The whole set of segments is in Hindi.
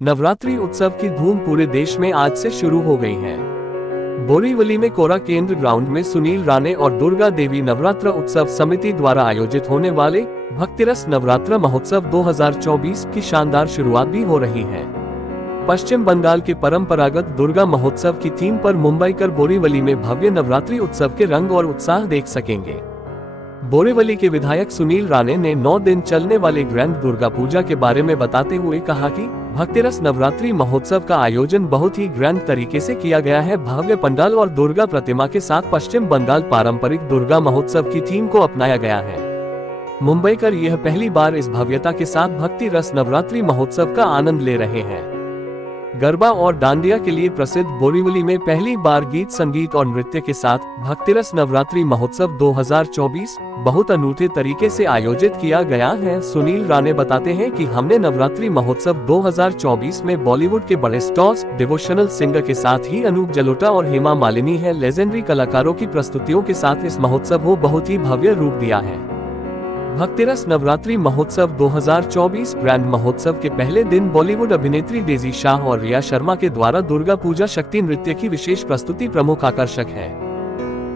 नवरात्रि उत्सव की धूम पूरे देश में आज से शुरू हो गई है। बोरीवली में कोरा केंद्र ग्राउंड में सुनील राणे और दुर्गा देवी नवरात्र उत्सव समिति द्वारा आयोजित होने वाले भक्तिरस नवरात्र महोत्सव 2024 की शानदार शुरुआत भी हो रही है। पश्चिम बंगाल के परंपरागत दुर्गा महोत्सव की थीम पर मुंबईकर बोरीवली में भव्य नवरात्रि उत्सव के रंग और उत्साह देख सकेंगे। बोरीवली के विधायक सुनील राणे ने 9 दिन चलने वाले ग्रैंड दुर्गा पूजा के बारे में बताते हुए कहा कि भक्तिरस नवरात्रि महोत्सव का आयोजन बहुत ही ग्रैंड तरीके से किया गया है। भव्य पंडाल और दुर्गा प्रतिमा के साथ पश्चिम बंगाल पारंपरिक दुर्गा महोत्सव की थीम को अपनाया गया है। मुंबईकर यह पहली बार इस भव्यता के साथ भक्ति रस नवरात्रि महोत्सव का आनंद ले रहे हैं। गरबा और डांडिया के लिए प्रसिद्ध बोरीवली में पहली बार गीत संगीत और नृत्य के साथ भक्तिरस नवरात्रि महोत्सव 2024 बहुत अनूठे तरीके से आयोजित किया गया है। सुनील राणे बताते हैं कि हमने नवरात्रि महोत्सव 2024 में बॉलीवुड के बड़े स्टार्स डिवोशनल सिंगर के साथ ही अनूप जलोटा और हेमा मालिनी है लेजेंडरी कलाकारों की प्रस्तुतियों के साथ इस महोत्सव को बहुत ही भव्य रूप दिया है। भक्तिरस नवरात्रि महोत्सव 2024 ग्रैंड महोत्सव के पहले दिन बॉलीवुड अभिनेत्री डेजी शाह और रिया शर्मा के द्वारा दुर्गा पूजा शक्ति नृत्य की विशेष प्रस्तुति प्रमुख आकर्षक है।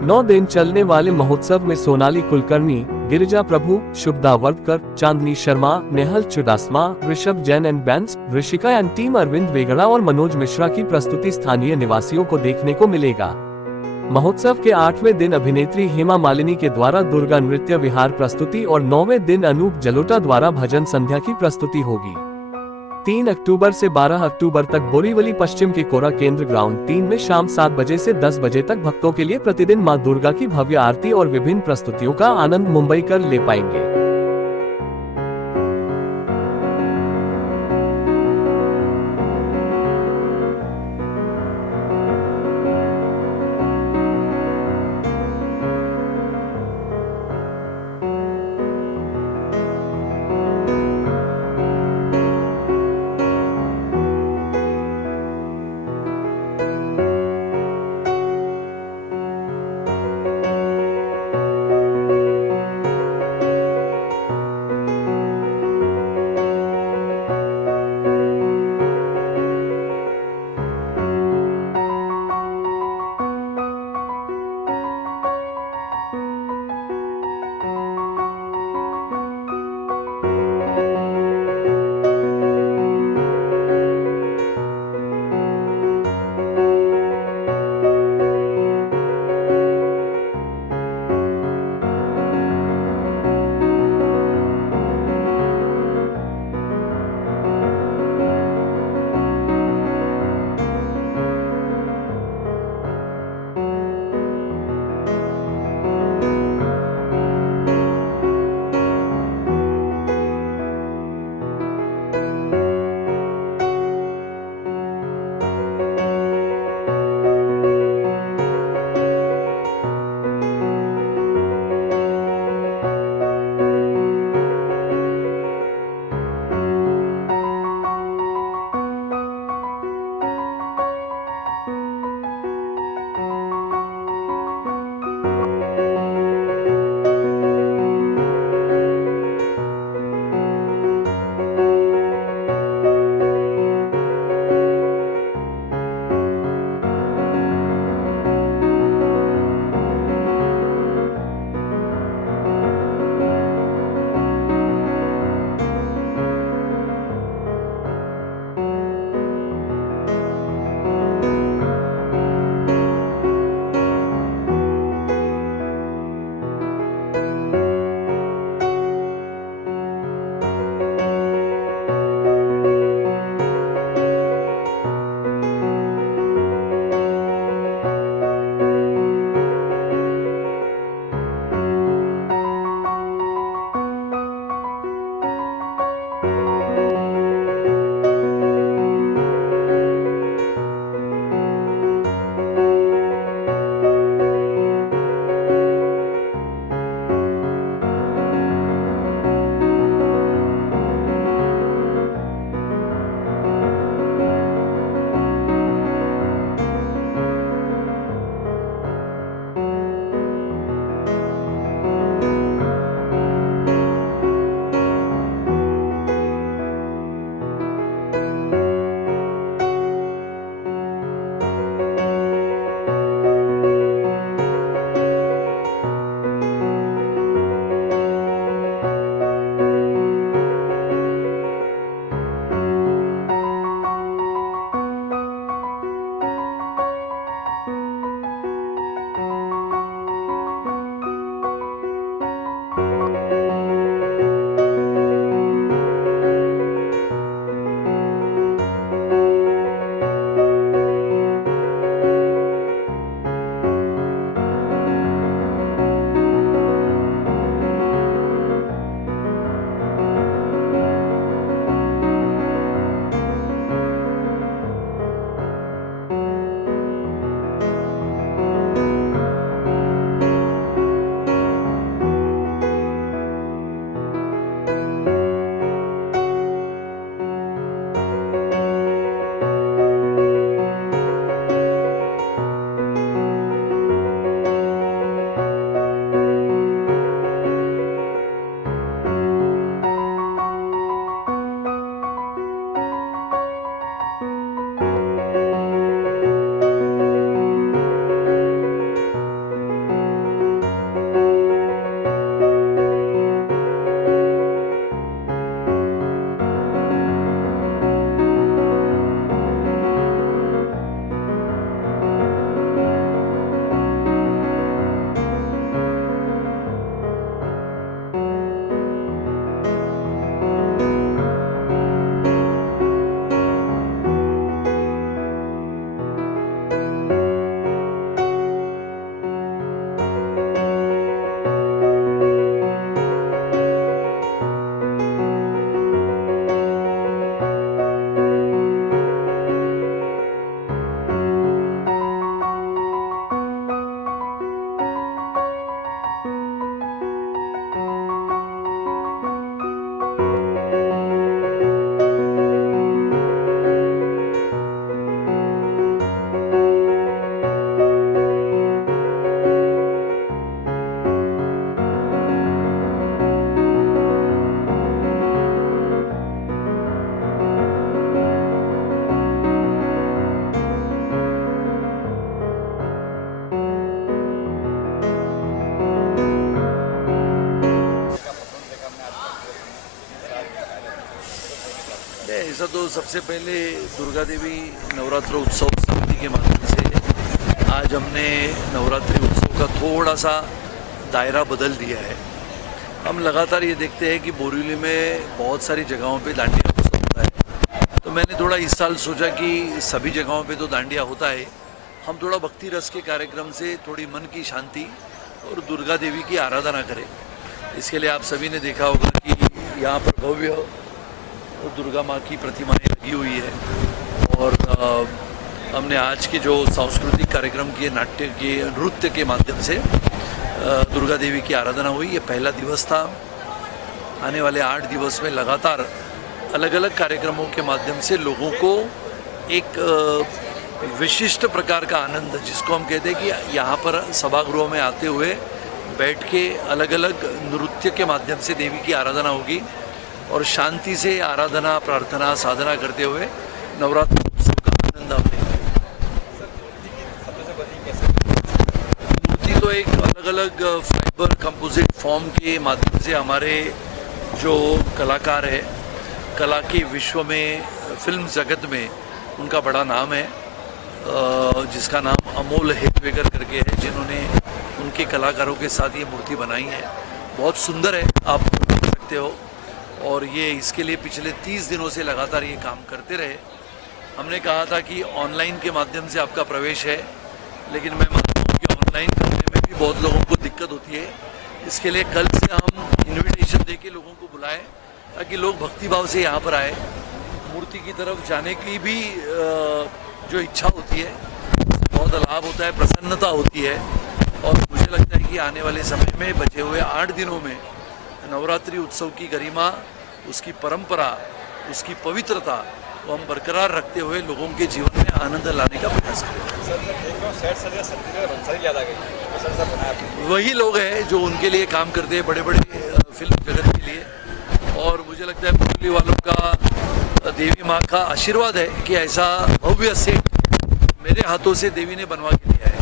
9 दिन चलने वाले महोत्सव में Sonali Kulkarni, Girija Prabhu, Shubhada Vardhkar, Chandni Sharma, Nehal Chudasama, Rishabh Jain and bands, Rishika and team, Arvind Vegda और मनोज मिश्रा की प्रस्तुति स्थानीय निवासियों को देखने को मिलेगा। महोत्सव के 8वें दिन अभिनेत्री हेमा मालिनी के द्वारा दुर्गा नृत्य विहार प्रस्तुति और 9वें दिन अनूप जलोटा द्वारा भजन संध्या की प्रस्तुति होगी। 3 अक्टूबर से 12 अक्टूबर तक बोरीवली पश्चिम के कोरा केंद्र ग्राउंड 3 में शाम 7 बजे से 10 बजे तक भक्तों के लिए प्रतिदिन मां दुर्गा की भव्य आरती और विभिन्न प्रस्तुतियों का आनंद मुंबईकर ले पाएंगे। ऐसा तो सबसे पहले दुर्गा देवी नवरात्र उत्सव समिति के माध्यम से आज हमने नवरात्रि उत्सव का थोड़ा सा दायरा बदल दिया है। हम लगातार ये देखते हैं कि बोरीवली में बहुत सारी जगहों पे दांडिया उत्सव होता है, तो मैंने थोड़ा इस साल सोचा कि सभी जगहों पे तो दांडिया होता है, हम थोड़ा भक्ति रस के कार्यक्रम से थोड़ी मन की शांति और दुर्गा देवी की आराधना करें। इसके लिए आप सभी ने देखा होगा कि यहाँ पर भव्य दुर्गा माँ की प्रतिमाएं लगी हुई है और हमने आज के जो सांस्कृतिक कार्यक्रम किए, नाट्य के, नृत्य के माध्यम से दुर्गा देवी की आराधना हुई। ये पहला दिवस था। आने वाले 8 दिवस में लगातार अलग अलग कार्यक्रमों के माध्यम से लोगों को एक विशिष्ट प्रकार का आनंद, जिसको हम कहते हैं कि यहाँ पर सभागृहों में आते हुए बैठ के अलग अलग नृत्य के माध्यम से देवी की आराधना होगी और शांति से आराधना, प्रार्थना, साधना करते हुए नवरात्र उत्सव का आनंद हम लेंगे। मूर्ति तो एक अलग अलग फाइबर कंपोजिट फॉर्म के माध्यम से हमारे जो कलाकार है, कला के विश्व में, फिल्म जगत में उनका बड़ा नाम है, जिसका नाम अमोल हेटवेकर करके है, जिन्होंने उनके कलाकारों के साथ ये मूर्ति बनाई है। बहुत सुंदर है, आप देख सकते हो। और ये इसके लिए पिछले 30 दिनों से लगातार ये काम करते रहे। हमने कहा था कि ऑनलाइन के माध्यम से आपका प्रवेश है, लेकिन मैं मानता हूँ कि ऑनलाइन करने में भी बहुत लोगों को दिक्कत होती है। इसके लिए कल से हम इनविटेशन दे के लोगों को बुलाएं ताकि लोग भक्तिभाव से यहाँ पर आए। मूर्ति की तरफ जाने की भी जो इच्छा होती है, बहुत लाभ होता है, प्रसन्नता होती है। और मुझे लगता है कि आने वाले समय में बचे हुए 8 दिनों में नवरात्रि उत्सव की गरिमा, उसकी परंपरा, उसकी पवित्रता को हम बरकरार रखते हुए लोगों के जीवन में आनंद लाने का प्रयास करें। वही लोग हैं जो उनके लिए काम करते हैं, बड़े बड़े फिल्म जगत के लिए। और मुझे लगता है बोरीवली वालों का देवी माँ का आशीर्वाद है कि ऐसा भव्य सेट मेरे हाथों से देवी ने बनवा के दिया है।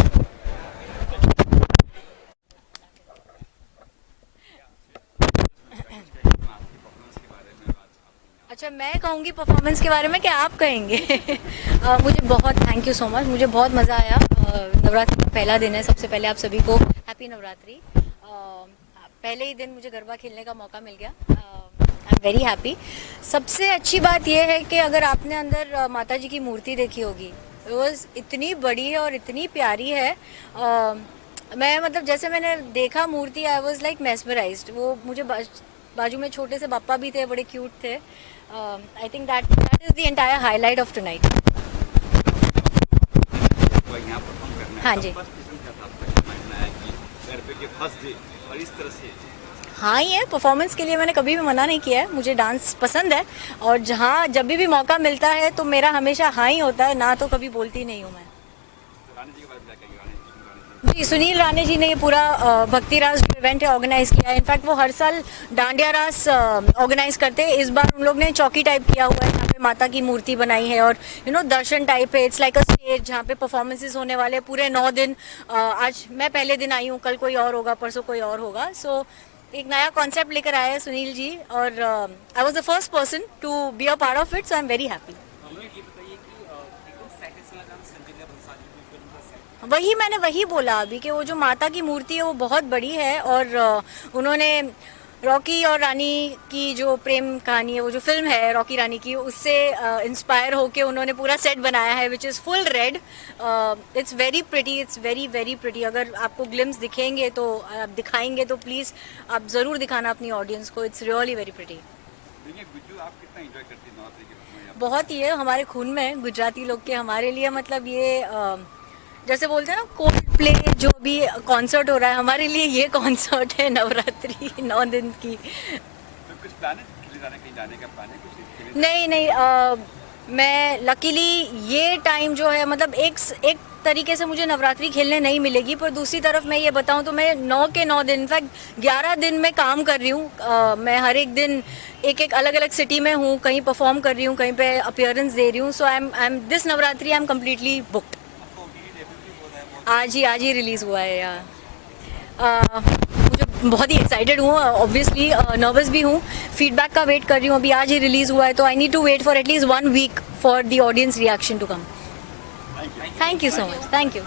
अच्छा, मैं कहूँगी परफॉर्मेंस के बारे में कि आप कहेंगे? मुझे बहुत थैंक यू सो मच, मुझे बहुत मज़ा आया। नवरात्रि का पहला दिन है। सबसे पहले आप सभी को हैप्पी नवरात्रि। पहले ही दिन मुझे गरबा खेलने का मौका मिल गया। आई एम वेरी हैप्पी। सबसे अच्छी बात यह है कि अगर आपने अंदर माता जी की मूर्ति देखी होगी, वो इतनी बड़ी है और इतनी प्यारी है। मैं मतलब जैसे मैंने देखा मूर्ति, आई वॉज लाइक मेस्मराइज्ड। वो मुझे बाजू में छोटे से बप्पा भी थे, बड़े क्यूट थे। I think that is the entire highlight of tonight. हाँ जी, हाँ ही है। परफॉर्मेंस के लिए मैंने कभी भी मना नहीं किया है। मुझे डांस पसंद है और जहाँ जब भी मौका मिलता है तो मेरा हमेशा हाँ ही होता है, ना तो कभी बोलती नहीं हूँ मैं। जी, सुनील राणे जी ने ये पूरा भक्ति रास जो इवेंट है ऑर्गेनाइज किया है। इनफैक्ट वो हर साल डांडिया रास ऑर्गेनाइज करते हैं। इस बार उन लोग ने चौकी टाइप किया हुआ है, यहाँ पे माता की मूर्ति बनाई है और दर्शन टाइप है। इट्स लाइक अ स्टेज जहाँ पे परफॉर्मेंसेस होने वाले पूरे 9 दिन। आज मैं पहले दिन आई हूँ, कल कोई और होगा, परसों कोई और होगा। सो एक नया कॉन्सेप्ट लेकर आए हैं सुनील जी और I was the first person to be a part of it, so I am very happy. वही बोला अभी कि वो जो माता की मूर्ति है वो बहुत बड़ी है और उन्होंने रॉकी और रानी की जो प्रेम कहानी है, वो जो फिल्म है रॉकी रानी की, उससे इंस्पायर होके उन्होंने पूरा सेट बनाया है which is full red. It's very pretty, it's very very pretty. अगर आपको ग्लिम्स दिखेंगे तो आप दिखाएंगे तो प्लीज़ आप ज़रूर दिखाना अपनी ऑडियंस को। It's really very pretty. बहुत ही है, हमारे खून में है गुजराती लोग के। हमारे लिए मतलब ये जैसे बोलते हैं ना कोल्ड प्ले, जो भी कॉन्सर्ट हो रहा है, हमारे लिए ये कॉन्सर्ट है नवरात्रि 9 दिन की। तो कुछ प्लान है कहीं जाने का प्लान है कुछ? नहीं, मैं लकीली ये टाइम जो है मतलब एक तरीके से मुझे नवरात्रि खेलने नहीं मिलेगी, पर दूसरी तरफ मैं ये बताऊं तो मैं 9 के 9 दिन, इनफैक्ट 11 दिन में काम कर रही हूँ। मैं हर एक दिन एक अलग अलग सिटी में हूँ, कहीं परफॉर्म कर रही हूँ, कहीं पे अपीयरेंस दे रही हूँ। So I am this Navratri I am completely booked. आज ही रिलीज़ हुआ है यार। बहुत ही एक्साइटेड हूँ, ऑब्वियसली नर्वस भी हूँ, फीडबैक का वेट कर रही हूँ। अभी आज ही रिलीज़ हुआ है तो I need to wait for at least 1 week for the audience reaction to come. Thank you so much, thank you.